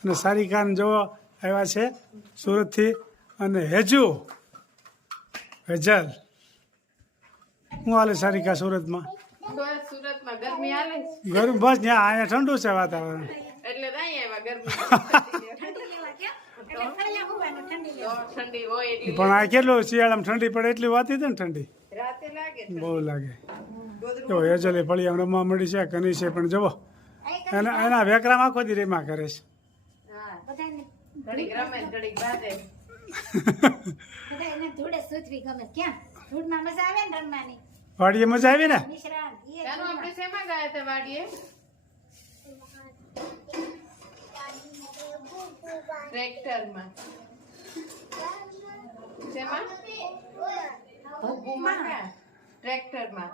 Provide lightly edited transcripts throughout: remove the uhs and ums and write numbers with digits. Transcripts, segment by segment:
અને સારિકાન જો આવ્યા છે સુરતથી અને હેજલ હું હાલે સારિકા સુરતમાં સુરતમાં ગરમી હાલે ગરમ બસ ત્યાં અહીંયા ઠંડુ છે વાતાવરણ એટલે નહીં આવ્યા ગરમી ઠંડી હોય એટલી પણ આ કેટલું શિયાળામાં ઠંડી પડે એટલી વાતી હતી ને ઠંડી રાતે લાગે બહુ લાગે જો હેજલે ફળિયામાં રમવા મળી છે કની છે પણ જવો એના વેકરામાં આખો દી રેમાં કરે છે હા ઘડીક રમે ઘડીક બાંધે વાડીએ મજા આવી ને ચાલો આપણે શેમાં ગયા હતા વાડીએ ટ્રેક્ટરમાં શેમાં ભૂગુમાં કા ટ્રેક્ટરમાં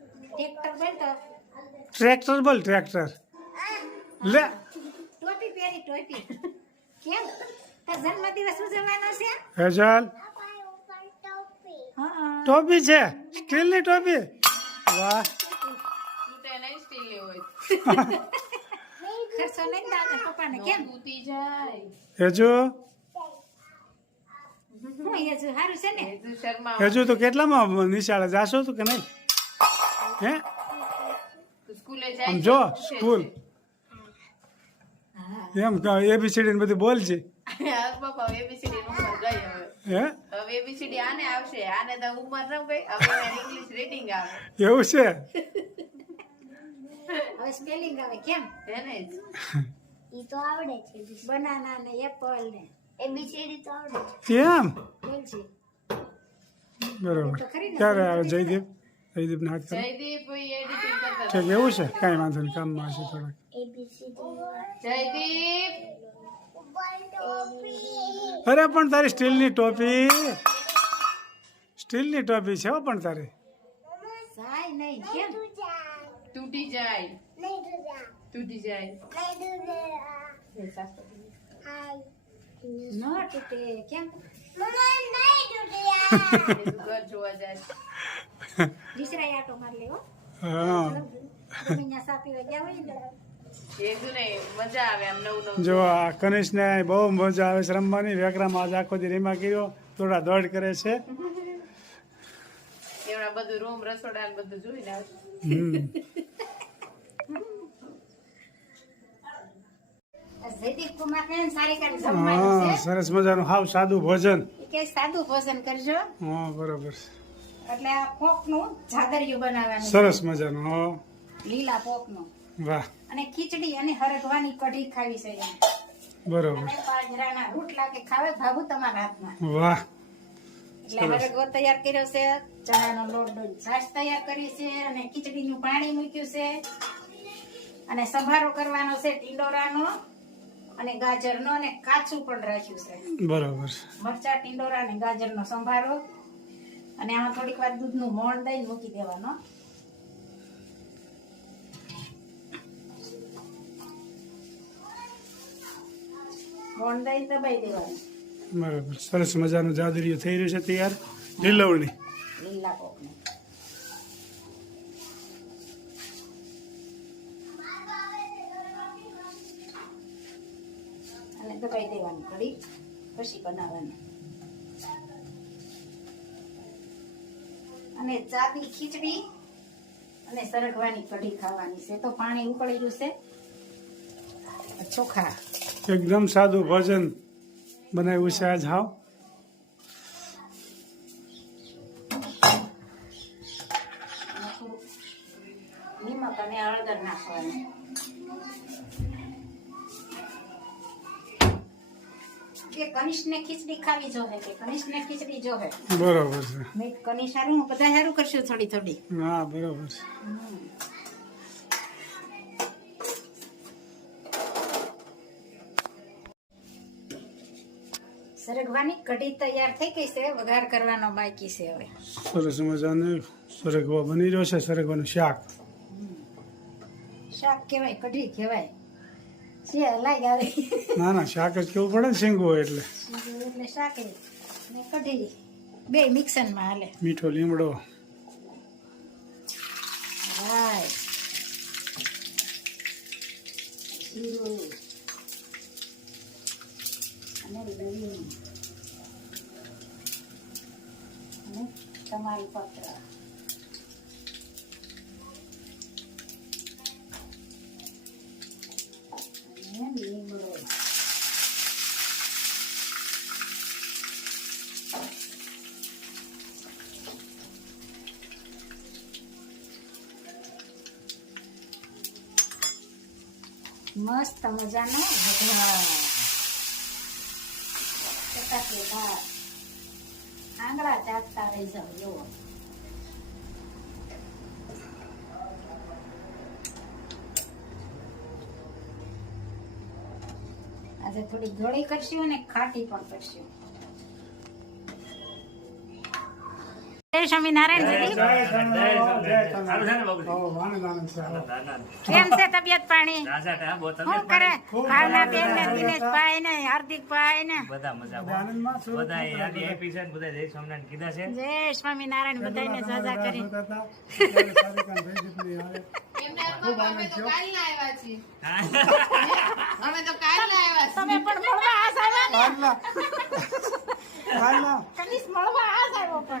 ટ્રેક્ટર બોલ ટ્રેક્ટર લે ટોપી પહેરી ટોપી કેમ તાર જન્મદિવસ ઉજવવાનો છે હેજલ ટોપી છે સ્ટીલની ટોપી વાહ તૂટે નહીં સ્ટીલ હોય ખર્ચો નહીં દાદા પપ્પાને કેમ તૂટી જાય હેજુ હું એ જો સારું છે ને હેતુ શર્મા હેજુ તો કેટલામાં નિશાળે જાશો તું કે નહીં હે સ્કૂલે જાય આમ જો સ્કૂલ એમ એબીસીડી ને બધું બોલ છે હા બાપા એબીસીડી ઉંમર ગઈ હવે હે હવે એબીસીડી આને આવશે આને તો ઉંમર ન ગઈ હવે ઇંગ્લિશ રીડિંગ આવે એવું છે હવે સ્પેલિંગ આવે કેમ એને જ ઈ તો આવડે છે બનાના ને એપલ ને એબીસીડી તો આવડે કેમ બોલ છે બરોબર ક્યારે આવે જયદીપ જયદીપને હાથ કરો જયદીપ એડિટિંગ કરતા ઠીક એવું છે કાંઈ વાંધો નહીં કામમાં હશે થોડાક જયદીપ અરે પણ તારી સ્ટીલની ટોપી છે હો પણ તારી સાય નહીં કેમ તૂટી જાય તૂટી જાય ન તૂટે કેમ ઘર જોવા જાય દીસરા આટો માર લેવો હા ગમીના સા પીવા ગયા હોય ને એકદમ ને મજા આવે આમ નવું નવું જો આ કનિષ્ને બહુ મજા આવે છે રમવાની વેકરામાં આજ આખો દી રેમાં કર્યો થોડા દોડ કરે છે એમણા બધું રૂમ રસોડા ને બધું જોઈને આવે જયદીપ કુમાર ને સારિકા ને જમવાનું હા છે સરસ મજાનું હાવ સાદું ભોજન ઈ કે સાદું ભોજન કરજો હા બરોબર એટલે આ પોકનું જાગરિયું બનાવવાનું સરસ મજાનું હા લીલા પોકનું વાહ અને ખીચડી અને હરગવાની કઢી ખાવી છે એમ. બરોબર અને બાજરાના રોટલા કે ખાવે ભાગું તમારા હાથમાં વાહ એટલે હરગવો તૈયાર કર્યો છે ચણાનો લોટ ડોઈ છાશ તૈયાર કરી છે અને ખીચડીનું પાણી મૂક્યું છે અને સંભારો કરવાનો છે ટીંડોરાનો અને ગાજરનો અને કાચું પણ રાખ્યું છે બરોબર મરચા ટીંડોરા અને ગાજરનો સંભારો અને આમાં થોડીક વાર દૂધનું મોણ દઈને મૂકી દેવાનો મોણ દઈને દબાઈ દેવાનું બરોબર સરસ મજાનું જાદુરિયું થઈ રહ્યું છે તૈયાર લીલવણી લીલા પોકને અને દબાઈ દેવાનું કઢી પછી બનાવવાનું અને ચાની ખીચડી અને સરગવાની કઢી ખાવાની છે તો પાણી ઉકળી રહ્યું છે ચોખા એકદમ સાદું ભોજન બનાવ્યું છે આજ હાવ અને થોડુંક નિમક અને હળદર નાખવાનું કે કનિષ્ઠને ખીચડી ખાવી જોહે કે કનિષ્ઠને ખીચડી જોહે બરોબર છે મેં કનિષ્ઠ હારું બધા હારું કરશું થોડી થોડી હા બરોબર છે સરગવાની કઢી તૈયાર થઈ ગઈ છે વઘાર કરવાનો બાકી છે હવે સરસ મજાનું સરગવો બની રહ્યો છે સરગવાનું શાક શાક કહેવાય કઢી કહેવાય છે લાગ આવે ના ના શાક જ કેવું પડે ને શીંગવું હોય એટલે એટલે શાક ને કઢી બે મિક્સરમાં હાલે મીઠો લીમડો રાય જીરું અને લવિંગ અને તમાલપત્ર અને લીમડો. મસ્ત મજાનો વઘાર ચટાકેદાર આંગળા ચાટતા રહી જાવ એવો. આજે થોડી ગળી કરશું અને ખાટી પણ કરશું. જય સ્વામિનારાયણ દીદી. કેમ છે તબિયત પાણી? શું કરે ભાવના બેન ને દિનેશભાઈ ને હાર્દિકભાઈ ને? જય સ્વામિનારાયણ બધાને સાજા કરી. એમને અમે તો કાલના આવ્યા છીએ. અમે તો કાલના આવ્યા છીએ. તમે પણ મળવા આજ આવ્યા ને? કનીશ મળવા આજ આવ્યો પણ.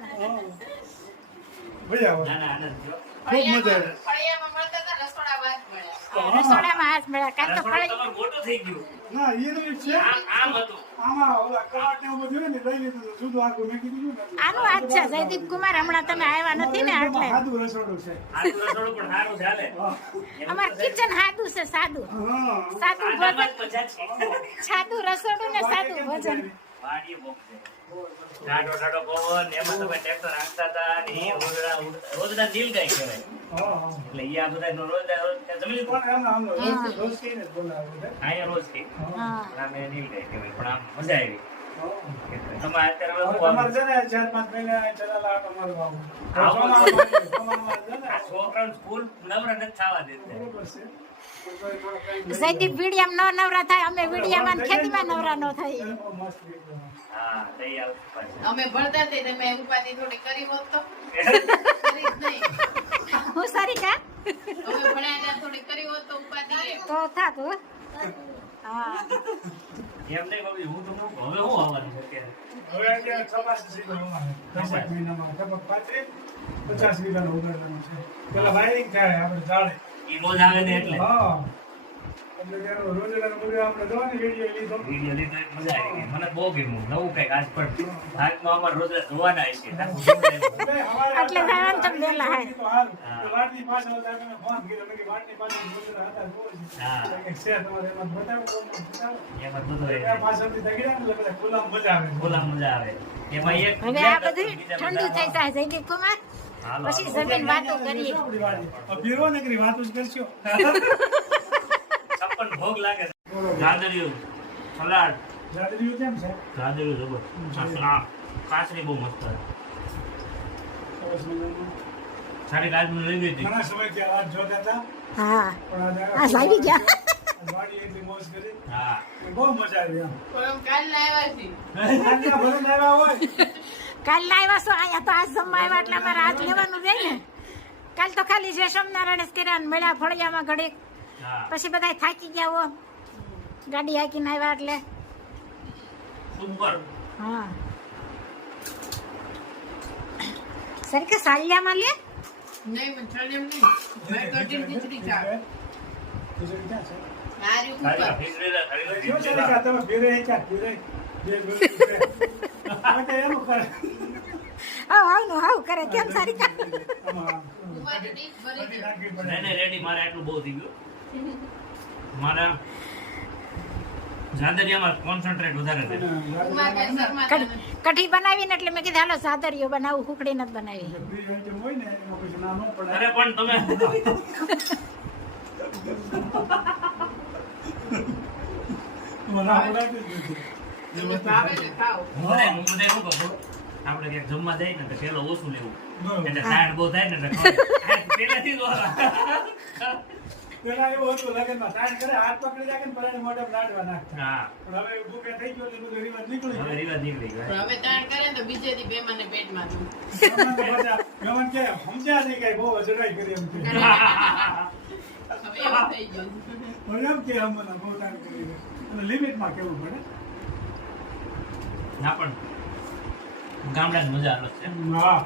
ફળિયામાં મળતા હતા, રસોડા બાદ મળ્યા. રસોડામાં હાથ મળ્યા. કાલ તો ફળી મોટું થઈ ગયું ના એ તો એક છે આમ હતું આમાં ઓલા કવાટ ને એવું બધું હોય ને લઈ લીધું તો જુદું આખું મેં કીધું ને આનું હાથ છે. જયદીપ કુમાર હમણાં તમે આવ્યા નથી ને એટલે સાદું રસોડું છે. આટલું રસોડું પણ સારું ચાલે અમાર કિચન સાદું છે. સાદું હા સાદું આનામાં ભોજન, જ મજા છે સાદું રસોડું ને સાદું ભોજન. વાડીએ બોક છે ટાઢો ટાઢો પવન એમાં તમે ટ્રેક્ટર હાંકતા હતા અને એ રોજના નીલગાય કહેવાય હા એટલે ઈ આ બધા રોજના જમી લીધું પણ એમાં આમ રોજ કઈને જ બોલાવે છે. અહીંયા રોજ થી હા અમે નીલગાય કહેવાય પણ આમ મજા આવી તમારે અત્યારે હવે હવે તમારે છે ને 4-5 મહિના ચલાલા આટો મારવા આવું. આવો. ચોમાસામાં છે ને આ છોકરાઓને સ્કૂલ નવરા નથી થવા દેતા બરોબર છે. પણ તોય થોડો કઈ જયદીપ વીડિયામાં ન નવરા થાય, અમે વીડિયામાં ને ખેતીમાં નવરા ન થાય. બહુ મસ્ત એકદમ. હા લઈ આવું પાછું. અમે ભણતા તે તમે ઉપાધિ થોડી કરી હોત તો કરી જ નહીં. હું સારી કા અમે ભણ્યા ત્યાં થોડી કરી હોત તો ઉપાધિ એમ. તો થાતું. હા એમ નહીં બાબી હું તો કહું, હવે હું આવવાનું છે અત્યારે હવે અત્યારે ચોમાસું સીઝન અમારે 10 મહિનામાં લગભગ 35-50 વીઘાનું ઉગાડવાનું છે. પેલા વાયરિંગ થાય આપણે જાળે. ઈ મોજ આવે ને એટલે હા એટલે કે રોજડાનું બધું આપણે જોવાની વિડીયો લીધો. વિડીયો લીધો એટલે મજા આવી ગઈ. મને બહુ ગમ્યું નવું કઈક આજ પણ હાથમાં અમારે રોજ જોવાના છે એટલે અમારે એટલે જવાનું તમે વહેલા હાય. તો હારું. તો વાડની પાછળ હતા અમે ફોન કર્યો મેં કીધું વાડની પાછળ રોજડા હતા બહુ છે. હા. કે છે તમારે એમાં બતાવો તો બતાવો. એમાં બધું એટલે આ પાછળથી તગડ્યા ને એટલે બધા ખુલ્લામાં મજા આવે. બોલા મજા આવે એમાં એક હવે આ બધું ઠંડુ થઈ જાય. જયદીપ કુમાર હાલો. પછી જમીન વાતો કરીએ. આપણી વાડી. હવે પીરો ને કરી વાતો જ કરશો. છપ્પન ભોગ લાગે છે. ગાજરિયું સલાડ જાદરીયું કેમ છે? ગાજરિયું જબર કાચરી બહુ મસ્ત છે. સરસ મજાનું. સારી કાચરી લઈ ગઈ હતી ઘણા સમયથી આ વાત જોતા હતા હા પણ આ આવી ગયા. વાડી એટલી મોજ કરી હા બહુ મજા આવી આમ. પણ અમે કાલના આવ્યા છીએ. આજના ભલે ને આવ્યા હોય કાલ લાવ્યા છો અહીંયા તો આજ જમવા આવ્યા એટલે અમારે આજ લેવાનું રહે ને. કાલ તો ખાલી જે સોમનારાયણ જ કર્યા ને મળ્યા ફળિયામાં ઘડીક. હા પછી બધા થાકી ગયા હો ગાડી હાકીને આવ્યા એટલે. સુપર હા સરખા સાલિયામાં લે. નહીં પણ છાણ્યા નહીં. મારે કઢી ખીચડી ખાવ. ખીચડી ક્યાં છે? આ રહ્યું ખાલી કુકર. ખીચડી કેવું છે ખાલી કે તમે ભીરે ક્યાં ભીરે બે ગોળી છે. આ કે એમ કરે હાવ હાવ કરે કેમ સારી કા. આમાં કુકરની ડીશ ભરી બધી દો. નાખવી પડે. નહીં નહીં રેડી મારે આટલું બહુ થઈ ગયું મારા જાદરિયામાં કોન્સન્ટ્રેટ વધારે છે ઉમા કઈ શરમાતા નથી. કઢી બનાવીને એટલે મેં કીધું હાલો સાદરીઓ બનાવું, ખુકડી નથી બનાવી. ફ્રી આઈટમ હોય ને એમાં પછી ના ન પડે. અરે પણ તમે મને આ બોલાવતી જ નથી. તમને ભાવે ને ખાઓ. હું બધાય શું કહું છું, આપણે ક્યાંક જમવા જાય ને તો પેલો ઓછું લેવું બરોબર. એટલે સાઈડ બહુ થાય ને એટલે પેલાથી જ ઓલા. પેલા એવું હતું લગનમાં સાઈડ કરે હાથ પકડી રાખે ને પરાણે મોઢામાં લાડવા નાખતા. હા પણ હવે ભૂખે થઈ ગયો એટલે બધું રિવાજ નીકળી હવે ગયો. રિવાજ નીકળી ગયો પણ હવે તાણ કરે ને તો બીજે દી બેમાને પેટમાં દુખે. ગમન તો પાછા- ગમન કે સમજ્યા નહીં કઈ બહુ અજડાઈ કરી એમ કે. હવે એવું થઈ ગયું. પણ એમ કે અમને બહુ તાણ કરી છે. અને લિમિટમાં કેવું પડે. ના પણ ગામડાની મજા અલગ છે. હા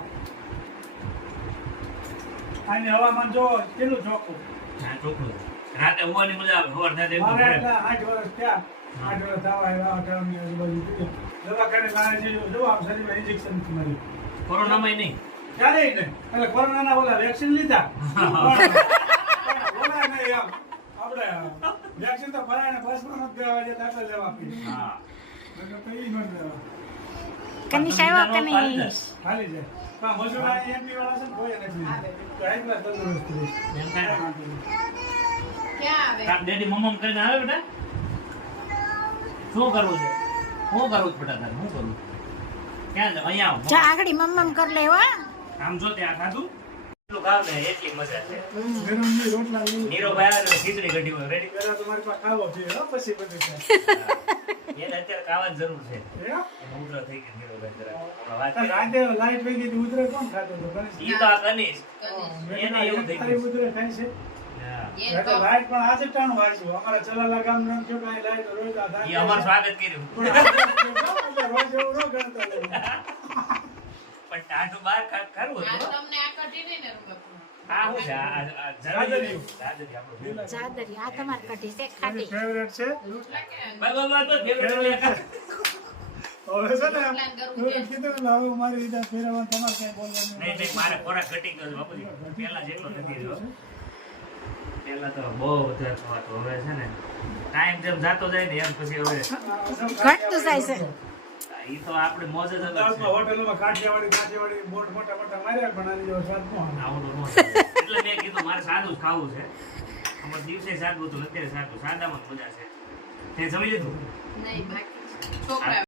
આને હવામાન જો કેટલું ચોખ્ખું. હા, ચોખ્ખું. રાતે ઊંઘવાની મજા આવે. સવાર થાય તો એકદમ મારે fresh. એટલા 8 વર્ષ થયા. 8 વર્ષ થવા આવ્યા, 18 ની આજુબાજુ થયું. દવાખાને મારે જે જો આમ શરીરમાં ઇન્જેક્શન નથી માર્યું. કોરોનામાંય નહીં. ક્યારેય નહીં. એટલે કોરોનાના ઓલા વેક્સિન લીધા. પણ ઓલા નહીં એમ. આપણે વેક્સિન તો પરાયને બસમાં નથી દેવા જતા, એટલે લેવા પડી. હા. નકર તો ઈ નથી લેવા. કનીશ આવ્યો કનીશ. ખાલી જાય. પણ મજૂરા એમપી વાળા છે ને કોઈ નથી. તો એક વાર તંદુરસ્ત રહે. એમ થાય ને. ક્યાં આવે તાર ડેડી મમ્મ કરીને આવે બેટા? શું કરવું છે? શું કરવું છે બેટા તારે? શું કરવું? ક્યાં જાવ? અહીંયા આવો. જા આગળ મમ્મ કર લે હો. આમ જો ત્યાં ખાધું એટલું ખાવ ને એટલી મજા છે. ગરમની રોટલા લઈ. નીરોભાઈ આવે એટલે ખીચડી કઢી હોય રેડી. પેલા તો મારી પાસે ખાવો જોઈએ, હો, પછી બધું થાય. એને અત્યારે ખાવાની જરૂર છે. એમ? એને ઉધરો થઈ ગઈ નીરોભાઈ જરાક. હમણાં વાત આ કરી. રાતે લાઈટ વહી ગઈ હતી, ઉધરે કોણ ખાતો હતો? ગણેશ? ઈ તો આ કનીશ. કનીશ. એને એવું થઈ તારી ગયું. ઉધરે થાય છે. હા. એ એટલે તો લાઈટ પણ આજે ટાણું વાંચ્યું. અમારા ચલાલા ગામનું નામ થયું કાંઈ લાઈટ રોજ આ ઈ અમારું સ્વાગત કર્યું. પણ રોજ એવું ન ગણતા લેવું. પણ ટાઢું બહાર કરવું આ હતું. તમને આ કઢી નહીં ને રૂમમાં. આ શું છે? આ જાદરિયું. જાદરિયું આપણું. જાદરી આ તમાર કઢી છે ખાટી. ફેવરેટ છે. રોટલા ક્યાં? બસ, બસ, બસ, ફેવરેટ ફેવરેટ એટલે છે. હવે છે ને પ્લાન કરવું તું છે. કીધું એટલે હવે મારી રીતે ફેરવવાનું તમારે કઈ બોલવાનું નહીં, નહીં, મારે ખોરાક ઘટી ગયો છે બાપુજી. પહેલા જેટલો નથી રહ્યો. પહેલા તો બહુ વધારે ખવાતો. હવે છે ને ટાઈમ જેમ જાતો જાય ને એમ પછી હવે ઘટતું જાય છે. ઈ તો આપણે મોજ જ અલગ છે. હોટેલોમાં કાઠિયાવાડી બોટ મોટા મોટા માર્યા પણ આની જેવો સ્વાદ ન આવે. આવડું ન થાય. એટલે મેં કીધું મારે સાદું જ ખાવું છે. અમારે દિવસે સાદું હતું, અત્યારે સાદું. સાદામાં જ મજા છે. તે જમી લીધું? નહીં બાકી છોકરા